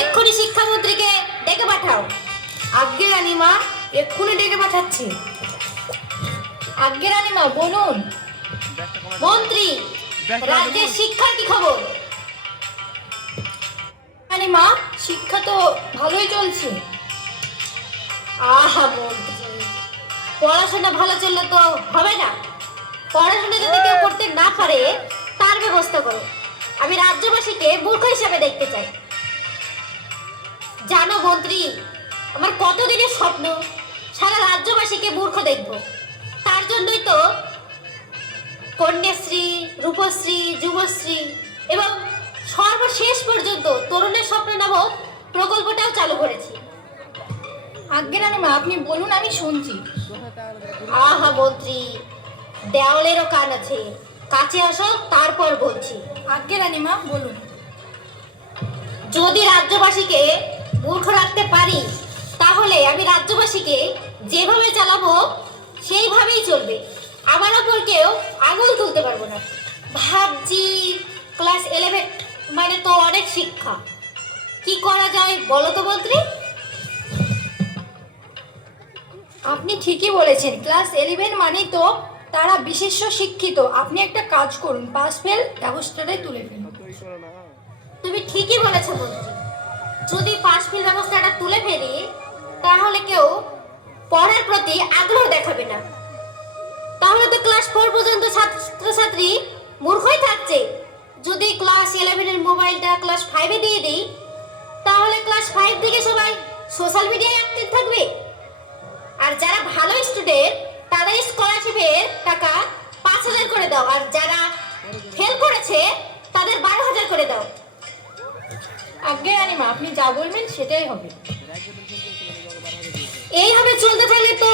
এক্ষুনি শিক্ষামন্ত্রীকে ডেকে পাঠাও। আজ্ঞে রানীমা এক্ষুনি ডেকে পাঠাচ্ছি। আজ্ঞে রানীমা বলুন। মন্ত্রী রাজ্যের শিক্ষার কি খবর? রানীমা শিক্ষা তো ভালোই চলছে। আহা মন্ত্রী। পড়াশোনা ভালো চললে তো হবে না। পড়াশোনা যদি কেউ করতে না পারে তার ব্যবস্থা করো। আমি রাজ্যবাসীকে মূর্খ হিসাবে দেখতে চাই। জানো মন্ত্রী আমার কতদিনের স্বপ্ন? সারা রাজ্যবাসীকে মূর্খ দেখব। তার জন্যই তো কন্যাশ্রী রূপশ্রী যুবশ্রী এবং সর্বশেষ পর্যন্ত তরুণের স্বপ্ন নামক প্রকল্পটাও চালু করেছি। আজ্ঞে রানীমা আপনি বলুন আমি শুনছি। আহা মন্ত্রী দেওয়ালেরও কান আছে। কাছে আসো তারপর বলছি। আজ্ঞে রানীমা বলুন। যদি রাজ্যবাসীকে মূর্খ রাখতে পারি। তাহলে আমি রাজ্যবাসীকে যেভাবে চালাবো সেইভাবেই চলবে। আমার ওপর কেউ আঙুল তুলতে পারব না। ভাবছি ক্লাস ইলেভেন মানে তো অনেক শিক্ষা। কি করা যায় বলো তো মন্ত্রী? আপনি ঠিকই বলেছেন। ক্লাস ইলেভেন মানেই তো তারা বিশেষ শিক্ষিত। আপনি একটা কাজ করুন পাস ফেল ব্যবস্থাটাই তুলে ফেলুন তুমি ঠিকই বলেছ মন্ত্রী। যদি পাস ফিল ব্যবস্থাটা তুলে ফেলি, তাহলে কেউ পড়ার প্রতি আগ্রহ দেখাবে না। তাহলে তো ক্লাস ফোর পর্যন্ত ছাত্রছাত্রী মূর্খই থাকছে। যদি ক্লাস ইলেভেনের মোবাইলটা ক্লাস ফাইভে দিয়ে দিই, তাহলে ক্লাস ফাইভ থেকে সবাই সোশ্যাল মিডিয়ায় অ্যাক্টিভ থাকবে। আর যারা ভালো স্টুডেন্ট তাদের স্কলারশিপের টাকা পাঁচ হাজার করে দাও। আর যারা ফেল করেছে, তাদের বারো হাজার করে দাও। আজ্ঞে রানীমা, আপনি যা বলবেন সেটাই হবে। এইভাবে চলতে থাকলে তো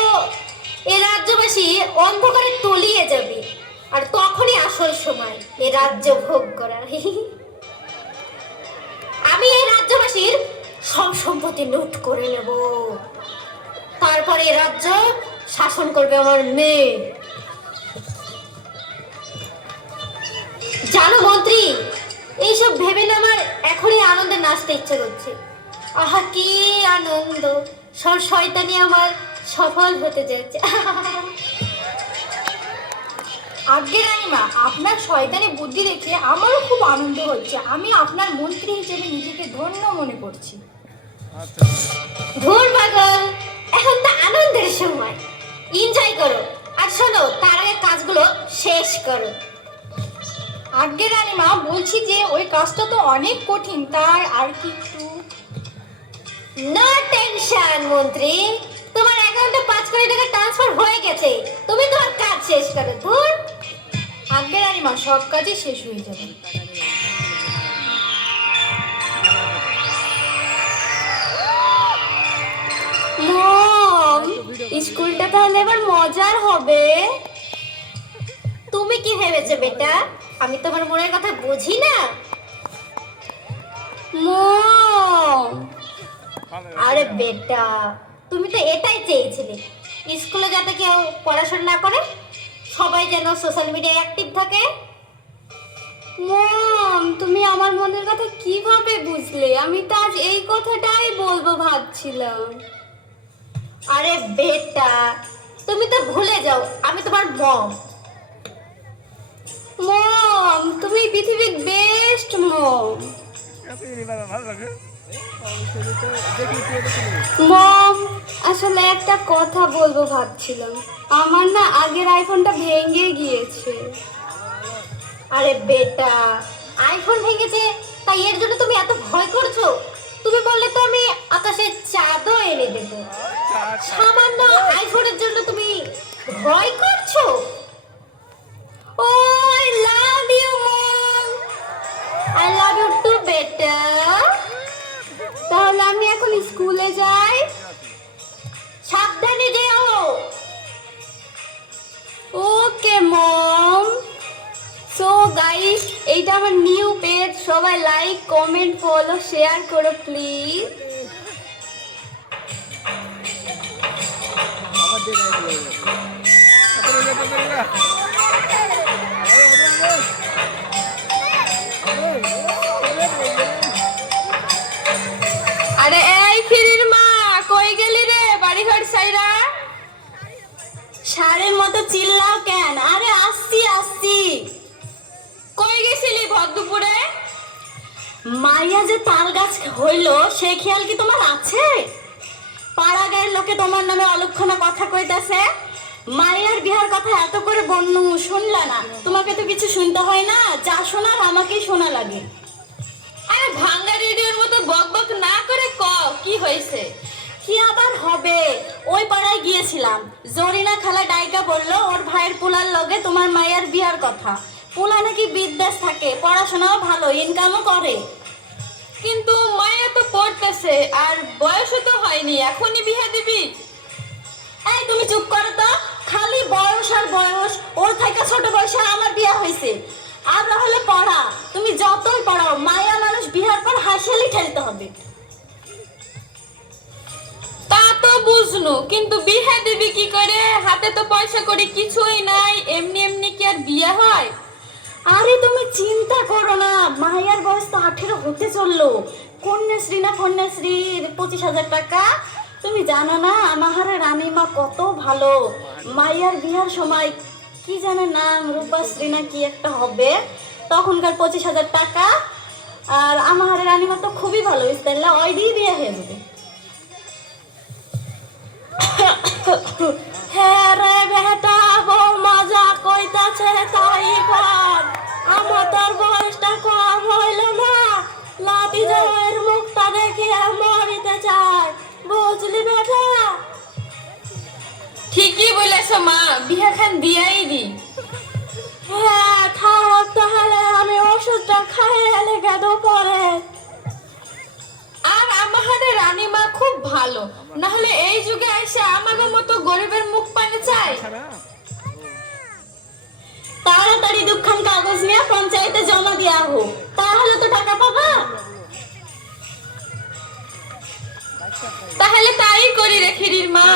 এই রাজ্যবাসী অন্ধকারে তলিয়ে যাবে, আর তখনই আসল সময়, এ রাজ্য ভোগ করার। আমি এই রাজ্যবাসীর সব সম্পত্তি লুট করে নেব। তারপরে এ রাজ্য শাসন করবে আমার মেয়ে। জানো মন্ত্রী এইসব ভেবে না আমার এখনই আনন্দে নাচতে ইচ্ছে করছে। আহা কি আনন্দ! সব শয়তানি আমার সফল হতে যাচ্ছে আজ্ঞে রানীমা আপনার শয়তানি বুদ্ধি দেখে আমারও খুব আনন্দ হচ্ছে। আমি আপনার মন্ত্রী হিসেবে নিজেকে ধন্য মনে করছি। ধুর পাগল! এখন তো আনন্দের সময়। এনজয় করো। আর শোনো তার আগে কাজগুলো শেষ করো। আজ্ঞে রানীমা বলছি যে ওই কাজটা তো অনেক কঠিন তার আর কি একটু নো টেনশন মন্ত্রী। তোমার অ্যাকাউন্টে পাঁচ কোটি টাকা ট্রান্সফার হয়ে গেছে। তুমি তোমার কাজ শেষ করো ধুর। আজ্ঞে রানীমা সব কাজই শেষ হয়ে যাবে। মম স্কুলটা তাহলে এবার মজার হবে। তুমি কি ভেবেছো বেটা? আমি তোমার মনের কথা বুঝি না? মম। আরে বেটা তুমি তো এটাই চেয়েছিলে। স্কুলে যাতে কেউ পড়াশোনা না করে সবাই যেন সোশ্যাল মিডিয়ায় অ্যাক্টিভ থাকে। মম তুমি আমার মনের কথা কীভাবে বুঝলে? আমি তো আজ এই কথাটাই বলব ভাবছিলাম। আরে বেটা তুমি তো ভুলে যাও আমি তোমার মম। মম তুমি পৃথিবীর বেস্ট মম মম আসলে একটা কথা বলব ভাবছিলাম। আমার না আগের আইফোনটা ভেঙে গিয়েছে। আরে বেটা আইফোন ভেঙেছে, তাই এর জন্য তুমি এত ভয় করছ? তুমি বললে তো আমি আকাশের চাঁদও এনে দেব। সামান্য আইফোনের জন্য তুমি ভয় করছ? ও I love you mom I love you too বেটা তাহলে আমি এখন স্কুলে যাই। সাবধানে যেও। ওকে মম সো গাইস এইটা আমার নিউ পেজ সবাই লাইক কমেন্ট ফলো শেয়ার করো প্লিজ আমার মাইয়া যে তাল গাছ হইল সে খেয়াল কি তোমার আছে? পাড়া গায়ের লোকে তোমার নামে অলক্ষণা কথা কইতাছে মায়ের বিহার কথা এত করে বন্যু শুনলা না। তোমাকে তো কিছু শুনতে হয় না যা শোনার আমাকেই শোনা লাগে। আরে ভাঙ্গা রেডিওর মতো বক বক না করে ক কি হয়েছে? কি আবার হবে? ওই পাড়ায় গিয়েছিলাম। জরিনা খালা ডাইকা বলল ওর ভাইয়ের পোলার লগে তোমার মায়ের বিহার কথা। পোলা নাকি বিদ্যাস থাকে পড়াশোনাও ভালো ইনকামও করে। কিন্তু মায়া তো পড়তেছে আর বয়সও তো হয়নি এখনই বিয়ে দিবি। এই তুমি চুপ করো তো খালি বয়স আর বয়স ওর থেকে ছোট বয়সে আমার বিয়া হয়েছে। আমরা হলে পড়া তুমি যতই পড়াও মায়া মানুষ বিহার পর হাসিয়ালি ঠেলতে হবে। তা তো বুঝনু কিন্তু বিয়ে দিবি কি করে? হাতে তো পয়সা করে কিছুই নাই এমনি এমনি কি আর বিয়ে হয়? আরে তুমি চিন্তা করো না মায়ের বয়স তো আঠেরো হতে চলল কন্যাশ্রী না কন্যাশ্রীর পঁচিশ হাজার টাকা? তুমি জানো না আমার রানীমা কত ভালো। মাইয়ার বিয়ার সময় কি জানে নাম, রূপাশ্রী না কি একটা হবে। তখনকার পঁচিশ হাজার টাকা। আর আমার রানীমা তো খুবই ভালো, ইস্তাল্লা ওই দিয়ে বিয়ে হয়ে যাবে। হ্যাঁ আমার তোর বয়সটা কম হইল না। লাতি জামাইয়ের মুখটা দেখে মরিতে চায় বুঝলি বেটা? ঠিকই বলেছ মা বিয়ে খান দিয়াই দি। হ্যাঁ থাক তাহলে আমি ওষুধটা খাই এলে গেদ পরে আর আমাদের রানীমা খুব ভালো। না হলে এই যুগে এসে আমাদের মতো গরিবের মুখ পানে চায়। তাড়াতাড়ি দুখান কাগজ নিয়ে পঞ্চায়েতে জমা দেওয়া হোক তাহলে তো টাকা পাবা। তাহলে তাই করি রে খিরির মা।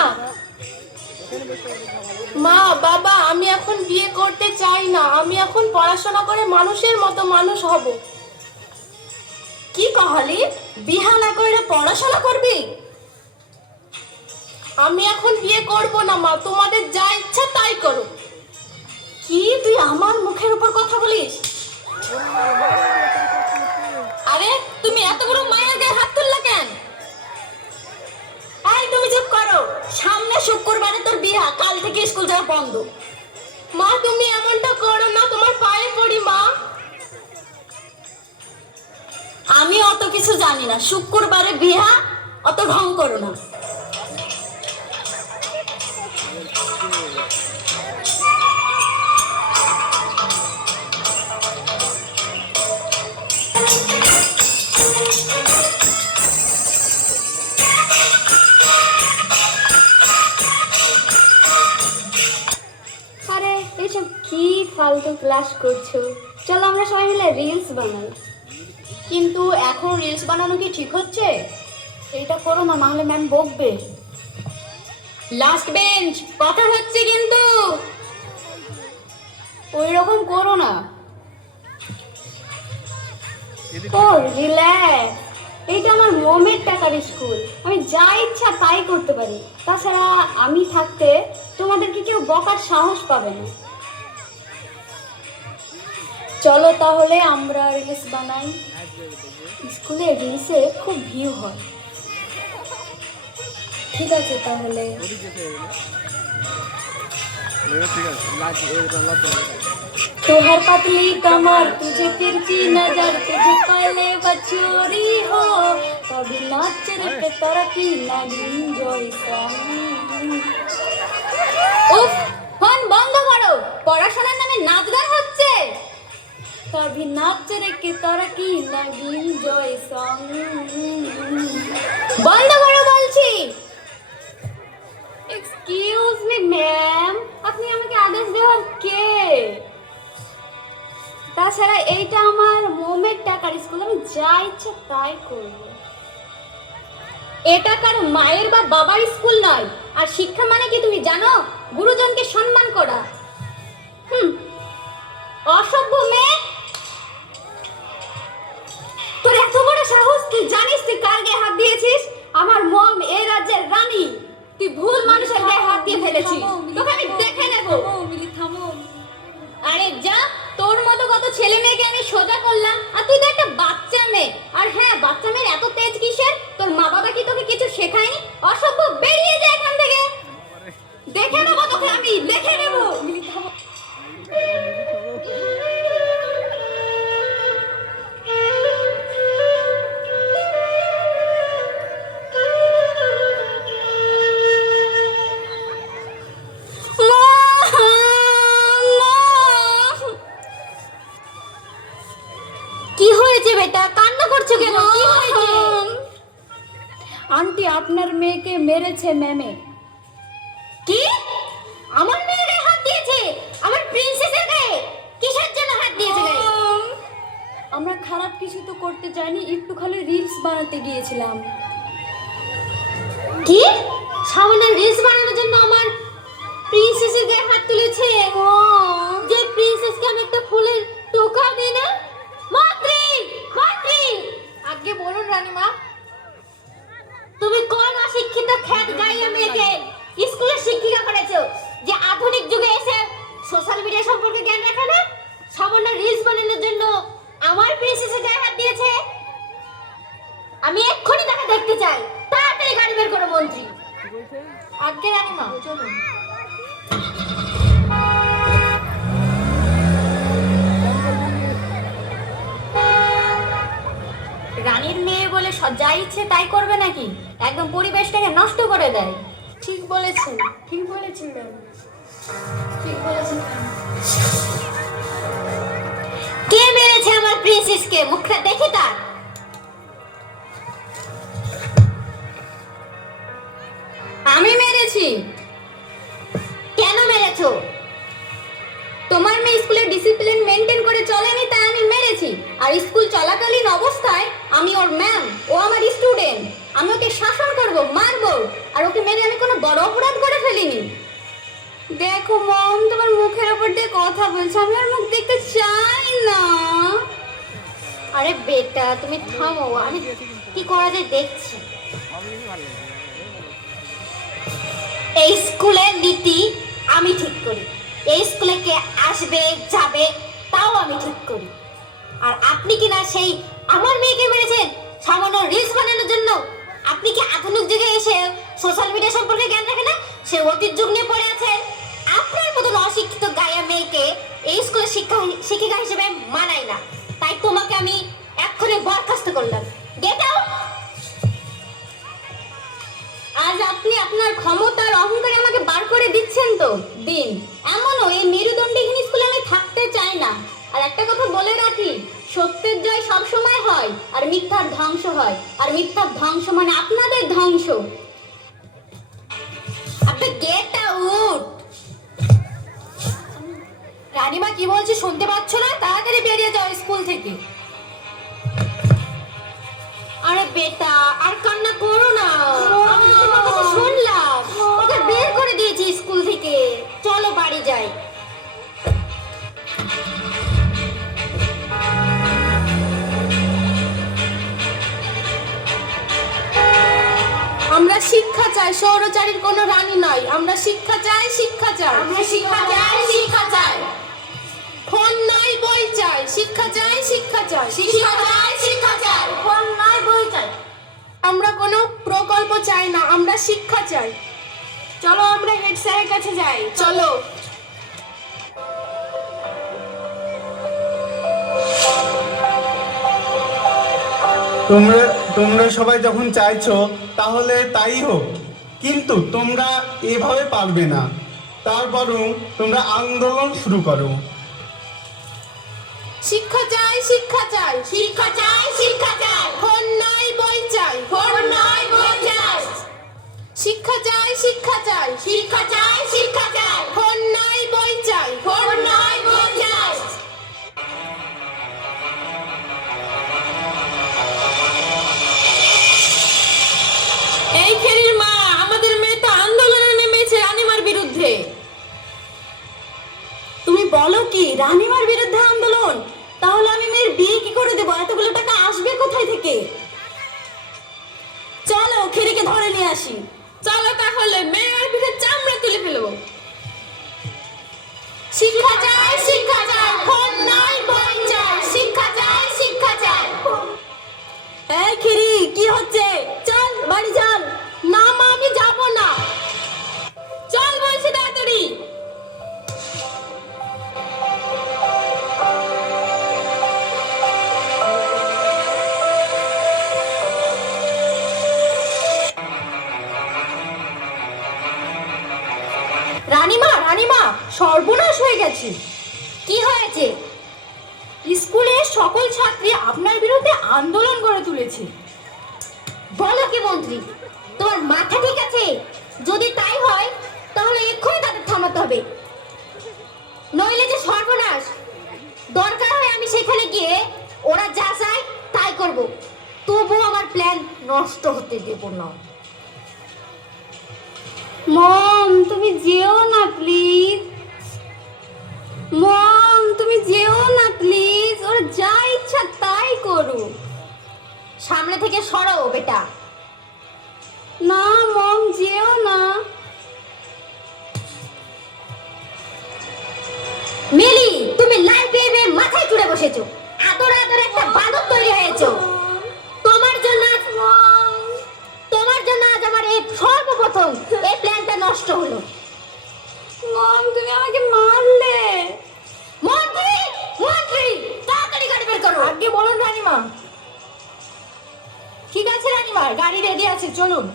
মা, বাবা, আমি এখন বিয়ে করতে চাই না। আমি এখন পড়াশোনা করে মানুষের মতো মানুষ হব। কি কহলি? বিহা না কইরা পড়াশোনা করবি? আমি এখন বিয়ে করব না মা। তোমাদের যা ইচ্ছা তাই করো। কি? তুই আমার মুখের উপর কথা বলিস? আরে, তুমি এত বড় মায়ের গায়ে হাত তুললা কেন? এই, তুমি চুপ করো। সামনে শুক্রবারে তোর বিয়া, কাল থেকে স্কুল যাওয়া বন্ধ। মা, তুমি এমনটা করো না, তোমার পায়ে পড়ি, মা। আমি অত কিছু জানি না। শুক্রবারে বিয়া, অত ঢং করো না। ফালতু ক্লাস করছ। চলো আমরা সবাই মিলে রিলস বানাই। কিন্তু এখন রিলস বানানো কি ঠিক হচ্ছে? এটা করো না নাহলে ম্যাম বকবে। লাস্ট বেঞ্চ কথা হচ্ছে কিন্তু। ওই রকম করো না। ও রিল্যাক্স এইটা আমার মমের টাকার স্কুল আমি যা ইচ্ছা তাই করতে পারি। তাছাড়া আমি থাকতে তোমাদেরকে কেউ বকার সাহস পাবে না। চলো তাহলে আমরা রিলস বানাই স্কুলে রিলসে খুব ভিউ হয় ঠিক আছে তাহলে ঠিক আছে লাগ এটা লাগ तोहर पतली कमर तुझे तिरछी नजर तुझे पहले बचोरी हो कभी नाच रे पे तरकी नागिन জয়সান উফ ফোন বন্ধ করো পড়াশোনার নামে নাচ গান হচ্ছে তবে নাচ রেখে তারা কি লাগিন জয় সং বন্ধ করো বলছি। এক্সকিউজ মি ম্যাম আপনি আমাকে আদেশ দেওয়ার কে? তাছাড়া এইটা আমার মোমের টাকার স্কুল আমি যা ইচ্ছা তাই করব। এটা কারও মায়ের বা বাবার স্কুল নয়, আর শিক্ষা মানে কি তুমি জানো? গুরুজনকে সম্মান করা। হুম, অসভ্য মেয়ে সাহস কি? জানিস তুই কার গায়ে হাত দিয়েছিস? আমার মম এই রাজ্যের রানী। তুই ভুল মানুষের গায়ে হাত দিয়ে ফেলেছিস। তোকে আমি দেখে নেব। মিলি থামো আরে যা, তোর মতো কত ছেলে মেয়েকে আমি সোজা করলাম। আর তুই তো একটা বাচ্চা মেয়ে। আর হ্যাঁ বাচ্চা মেয়ের এত গিয়েছিলাম। কি? সামনে রিলস বানানোর আগে রানীমা চলুন রানীর মেয়ে বলে যা ইচ্ছে তাই করবে নাকি? একদম পরিবেশটাকে নষ্ট করে দেয়। ঠিক বলেছেন ঠিক বলেছেন ম্যাম। ঠিক বলেছেন কে মেরেছে আমার প্রিন্সেসকে মুখটা দেখে তার। মেরেছি কেন মেরেছো? তোমার মেয়ে স্কুলে ডিসিপ্লিন মেনটেন করে চলেনি, তাই আমি মেরেছি। আর স্কুল চলাকালীন অবস্থায় আমি ওর ম্যাম ও আমার স্টুডেন্ট আমি ওকে শাসন করব, মারবো, আর ওকে মেরে আমি কোনো বড় অপরাধ করে ফেলিনি। দেখো মম তোমার মুখের ওপর দিয়ে কথা বলছে, আমি আর মুখ দেখতে চাই না। আরে বেটা, তুমি থামো, আমি কি করা যায় দেখছি। এই স্কুলের নীতি আমি ঠিক করি। এই স্কুলে কে আসবে, যাবে, তাও আমি ঠিক করি। আর আপনি কি না সেই আমার মেয়েকে মেরেছেন? সামান্য রিলস বানানোর জন্য? আপনি কি আধুনিক যুগে এসে সোশ্যাল মিডিয়া সম্পর্কে জ্ঞান রাখেন না? সে অতীত যুগ নিয়ে পড়ে আছেন আপনার মতন অশিক্ষিত গায়া মেয়েকে এই স্কুলে শিক্ষা, শিক্ষিকা হিসেবে মানাই না। তাই তোমাকে আমি এক্ষুনি বরখাস্ত করলাম। গেট আউট আজ আপনি আপনার ক্ষমতার অহংকারে আমাকে বার করে দিচ্ছেন তো, দিন। এমনও এই মেরুদণ্ডহীন স্কুলে আমি থাকতে চাই না। আর একটা কথা বলে রাখি, সত্যের জয় সব সময় হয় আর মিথ্যার ধ্বংস হয়। আর মিথ্যার ধ্বংস মানে আপনাদের ধ্বংস। আপনি গেট আউট রানীমা কি বলছে শুনতে পাচ্ছ না? তাড়াতাড়ি বেরিয়ে যাও স্কুল থেকে। আরে বেটা আর কান্না করো না। আমি তোমার কথা শুনলাম। ওকে বের করে দিয়েছি স্কুল থেকে। চলো বাড়ি যাই। আমরা শিক্ষা চাই সৌরচারীর কোনো রানী নয়। আমরা শিক্ষা চাই শিক্ষা চাই। আমরা শিক্ষা চাই শিক্ষা চাই। ফোন নাই বই চাই শিক্ষা চাই শিক্ষা চাই। শিক্ষা চাই শিক্ষা চাই। নয় বই চাই। আমরা কোনো প্রকল্প চাই না আমরা শিক্ষা চাই। চলো আমরা হেড স্যারের কাছে যাই। চলো। তোমরা তোমরা সবাই যখন চাইছো তাহলে তাই হোক। কিন্তু তোমরা এভাবে পারবে না। তার বরং তোমরা আন্দোলন শুরু করো। শিক্ষা চাই শিক্ষা চাই। শিক্ষা চাই শিক্ষা চাই। ফোন নাই বই চাই। ফোন নয় বই চাই। শিক্ষা চাই শিক্ষা চাই। শিক্ষা চাই শিক্ষা চাই। ফোন নাই বই চাই। ফোন নয় বই চাই। এই ফেরির মা আমাদের মেয়ে তো আন্দোলনে নেমেছে রানীমার বিরুদ্ধে। তুমি বলো কি রানীমার বিরুদ্ধে আন্দোলন? তাহলে আমি মেয়ের বিয়ে কি করে দেবো? এতগুলো টাকা আসবে কোথায় থেকে? চলো খেরিকে ধরে নিয়ে আসি। চলো তাহলে মেয়ের পিঠে চামড়া তুলে ফেলব। শিক্ষা চাই শিক্ষা চাই ফোন নাই বই চাই। শিক্ষা চাই শিক্ষা চাই। এই খিরি কি হচ্ছে? চল বাড়ি চল। না মা আমি যাব সর্বনাশ হয়ে গেছে। কি হয়েছে? স্কুলের সকল ছাত্রী আপনার বিরুদ্ধে আন্দোলন গড়ে তুলেছে। বলো কি মন্ত্রী, তোমার মাথা ঠিক আছে? যদি তাই হয়, তাহলে এক্ষুনি তাদের থামাতে হবে। নইলে যে সর্বনাশ। দরকার হয় আমি সেখানে গিয়ে ওরা যা চায় তাই করব। তবু আমার প্ল্যান নষ্ট হতে দেব না। মম, তুমি যেও না প্লিজ মম, তুমি যেও না প্লিজ ওর যা ইচ্ছা তাই করুক। সামনে থেকে সরো বেটা। না মম, যেও না। মিলি, তুমি লাইফ ভেবে মাথায় চুড়ে বসেছো। আদর আদর একটা বাদক তৈরি হয়েছো। তোমার জন্য তোমার জন্য আজ আমার এই সর্বপ্রথম এই প্ল্যানটা নষ্ট হলো। মম, তুমি আমাকে চলুন।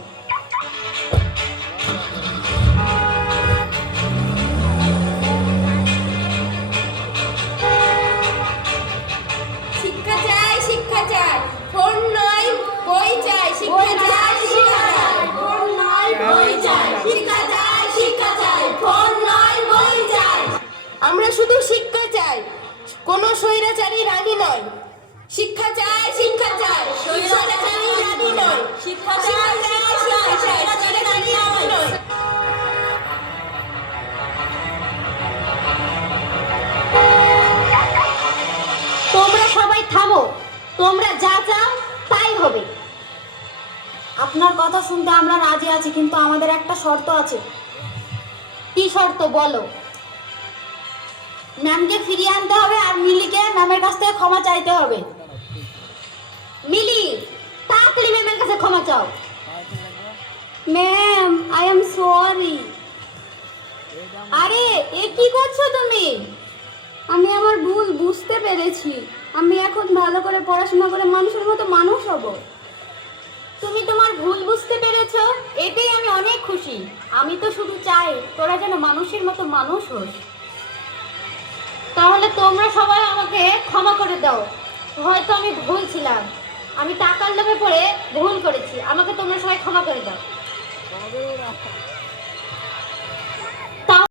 শিক্ষা চাই শিক্ষা চাই। ফোন নয় বই চাই। শিক্ষা চাই শিক্ষা চাই। ফোন নয় বই চাই। শিক্ষা চাই শিক্ষা চাই। ফোন নয় বই চাই। আমরা শুধু শিক্ষা চাই। কোনো স্বৈরাচারী রানী নয়। শিক্ষা চাই শিক্ষা চাই। স্বৈরাচারী রানী নয়। শিক্ষা চাই তোমরা যা চাও তাই হবে। আপনার কথা শুনতে আমরা রাজি আছি, কিন্তু আমাদের একটা শর্ত আছে। কি শর্ত বলো? ম্যামকে ফিরিয়ে আনতে হবে আর মিলিকে ম্যামের কাছ থেকে ক্ষমা চাইতে হবে। মিলি, তাড়াতাড়ি ম্যামের কাছে ক্ষমা চাও। ম্যাম আই এম সরি আরে, এ কি করছ তুমি? আমি আমার ভুল বুঝতে পেরেছি। আমি এখন ভালো করে পড়াশোনা করে মানুষের মতো মানুষ হব। তুমি তোমার ভুল বুঝতে পেরেছ এতেই আমি অনেক খুশি। আমি তো শুধু চাই তোরা যেন মানুষের মতো মানুষ হোস। তাহলে তোমরা সবাই আমাকে ক্ষমা করে দাও। হয়তো আমি ভুল ছিলাম। আমি টাকার লোভে পড়ে ভুল করেছি। আমাকে তোমরা সবাই ক্ষমা করে দাও।